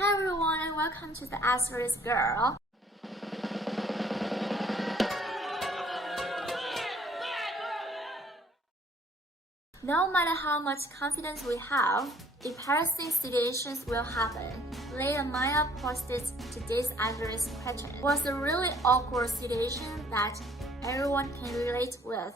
Hi everyone and welcome to the Asterisk Girl. No matter how much confidence we have, embarrassing situations will happen. Later, Maya posted today's asterisk question. Was a really awkward situation that everyone can relate with.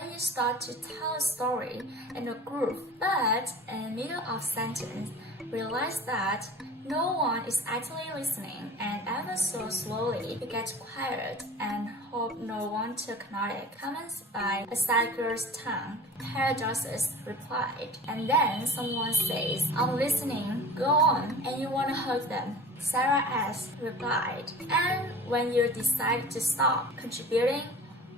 When you start to tell a story in a group, but in the middle of sentence, realize that no one is actually listening, and ever so slowly you get quiet and hope no one took notice. Comments by a sad girl's tongue, paradoxes replied, and then someone says, I'm listening, go on, and you want to hug them. Sarah S. replied, and when you decide to stop contributing,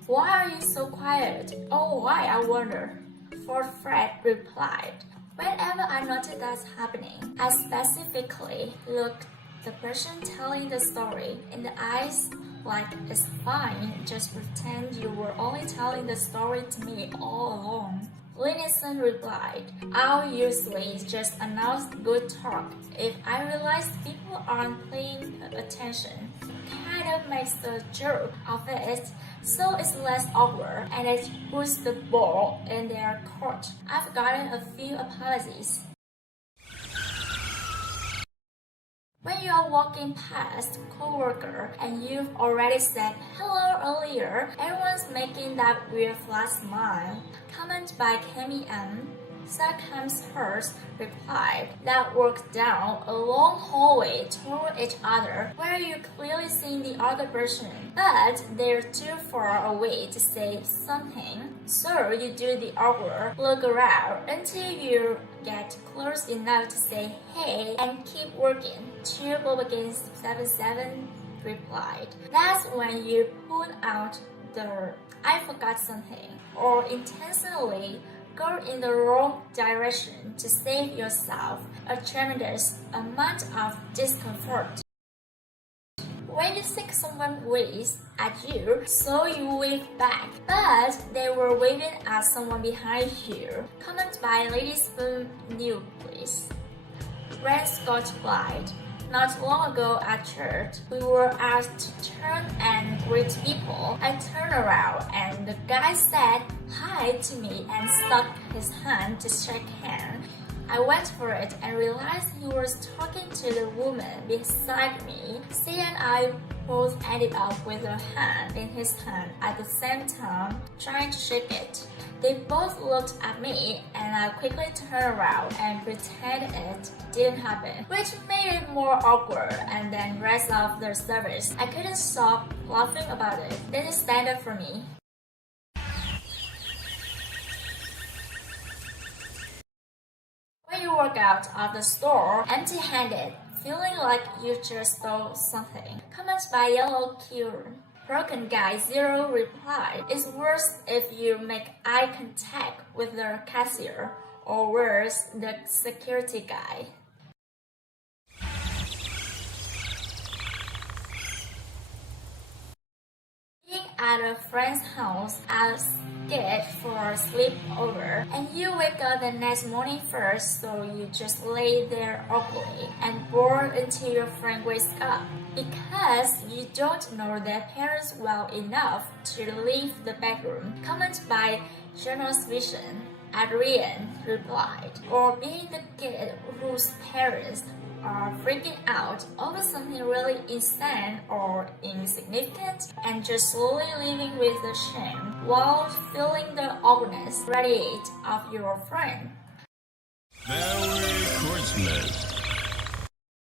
why are you so quiet? Oh, why, I wonder. For Fred replied, whenever I noted that's happening, I specifically looked the person telling the story in the eyes like it's fine, just pretend you were only telling the story to me all along. Linnison replied, I'll usually just announce good talk if I realize people aren't paying attention. Kind of makes a joke of it, so it's less awkward and it puts the ball in their court. I've gotten a few apologies. When you are walking past a coworker and you've already said hello earlier, everyone's making that weird flat smile. Comment by Kemi M. Sarcom's hers replied that walked down a long hallway toward each other where you clearly see the other person, but they're too far away to say something. So you do the awkward look around until you get close enough to say hey and keep working. Cheerbob77 replied. That's when you pull out the I forgot something or intentionally go in the wrong direction to save yourself a tremendous amount of discomfort. When you think someone waves at you, so you wave back, but they were waving at someone behind you. Comment by Lady Spoon New, please. Red Scott lied. Not long ago at church, we were asked to turn and greet people. I turned around and the guy said hi to me and stuck his hand to shake hands. I went for it and realized he was talking to the woman beside me. She and I both ended up with a hand in his hand at the same time, trying to shake it. They both looked at me and I quickly turned around and pretended it didn't happen, which made it more awkward, and then rest of the service. I couldn't stop laughing about it. This is standard for me. When you walk out of the store empty-handed, feeling like you just stole something. Comments by Yellow Cure. Broken Guy Zero replied, it's worse if you make eye contact with the cashier, or worse, the security guy. Being at a friend's house as get for a sleepover, and you wake up the next morning first, so you just lay there awkwardly and bored until your friend wakes up because you don't know their parents well enough to leave the bedroom. Comment by Journal's Vision. Adrian replied, or being the kid whose parents are freaking out over something really insane or insignificant and just slowly living with the shame while feeling the awkwardness radiate of your friend. Merry Christmas.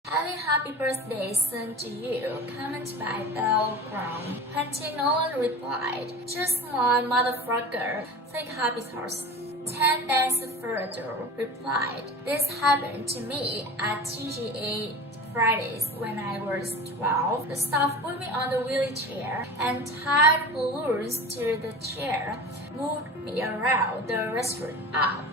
Having happy birthday sent to you. Comment by Belle Brown. Quentin Nolan replied, just my motherfucker, fake happy thoughts. 10 Bands Further replied, this happened to me at TGA Fridays when I was 12. The staff put me on the wheelchair and tied balloons to the chair, moved me around the restaurant up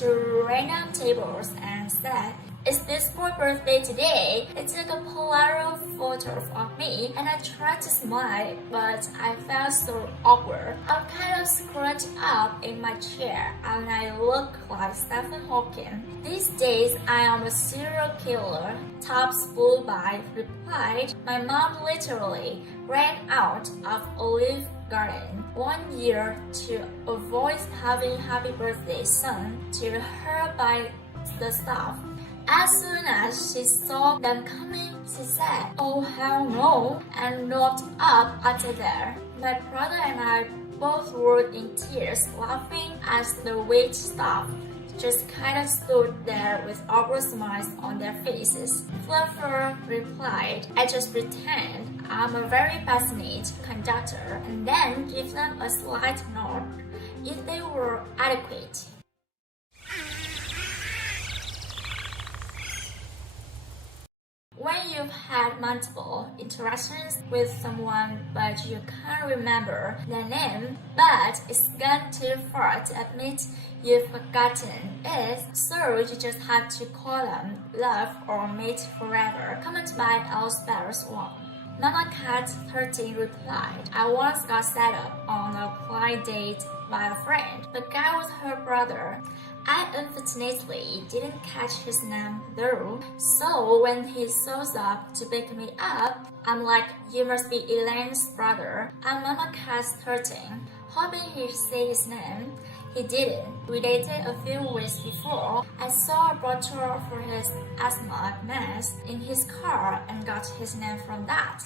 to random tables and said, "Is this for birthday today?" He took a Polaroid photo of me and I tried to smile, but I felt so awkward. I kind of scrunched up in my chair and I looked like Stephen Hawking. "These days I am a serial killer," Tops Bullby replied. "My mom literally ran out of Olive Garden 1 year to avoid having happy birthday sung to her by the staff. As soon as she saw them coming, she said, 'Oh hell no,' and looked up at there. My brother and I both were in tears, laughing as the wait staff just kind of stood there with awkward smiles on their faces." Fluffer replied, "I just pretend I'm a very passionate conductor and then give them a slight nod if they were adequate." When you've had multiple interactions with someone but you can't remember their name, but it's gone too far to admit you've forgotten it, so you just have to call them love or mate forever. Comment by Elsparrows1. Mama Cat 13 replied, "I once got set up on a blind date by a friend. The guy was her brother. I unfortunately didn't catch his name though, so when he shows up to pick me up, I'm like, 'You must be Elaine's brother.' I'm Mama Cat 13, hoping he'd say his name. He didn't. We dated a few weeks before. I saw a brochure for his asthma mask in his car and got his name from that."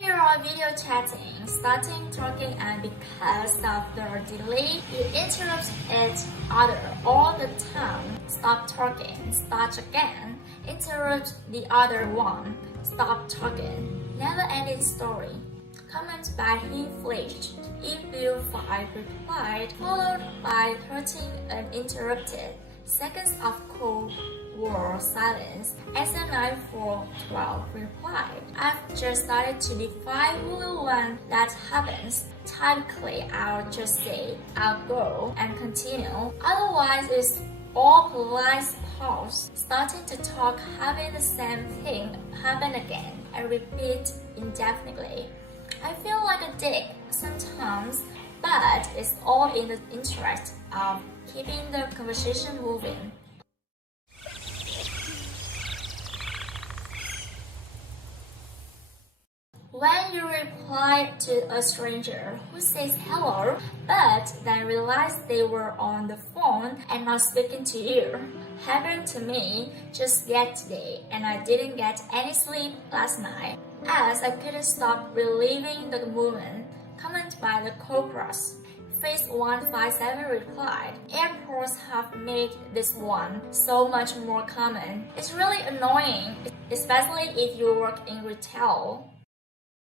Here are video chatting, starting talking, and because of the delay, you interrupt each other all the time. Stop talking, start again. Interrupt the other one, stop talking. Never ending story. Comment by He Flashed. EBU5 replied, followed by 13 uninterrupted seconds of Cold War silence. SN9412 replied, "I've just started to defy rule when that happens. Typically, I'll just say, 'I'll go,' and continue. Otherwise, it's all polite pause, starting to talk, having the same thing happen again, and repeat indefinitely. I feel like a dick sometimes, but it's all in the interest of keeping the conversation moving." When you reply to a stranger who says hello, but then realize they were on the phone and not speaking to you. Happened to me just yesterday, and I didn't get any sleep last night as I couldn't stop reliving the moment. Comment by the Cobras. Face 157 replied, "Airports have made this one so much more common. It's really annoying, especially if you work in retail."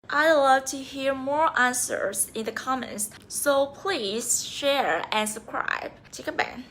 I'd love to hear more answers in the comments, so please share and subscribe. 这个版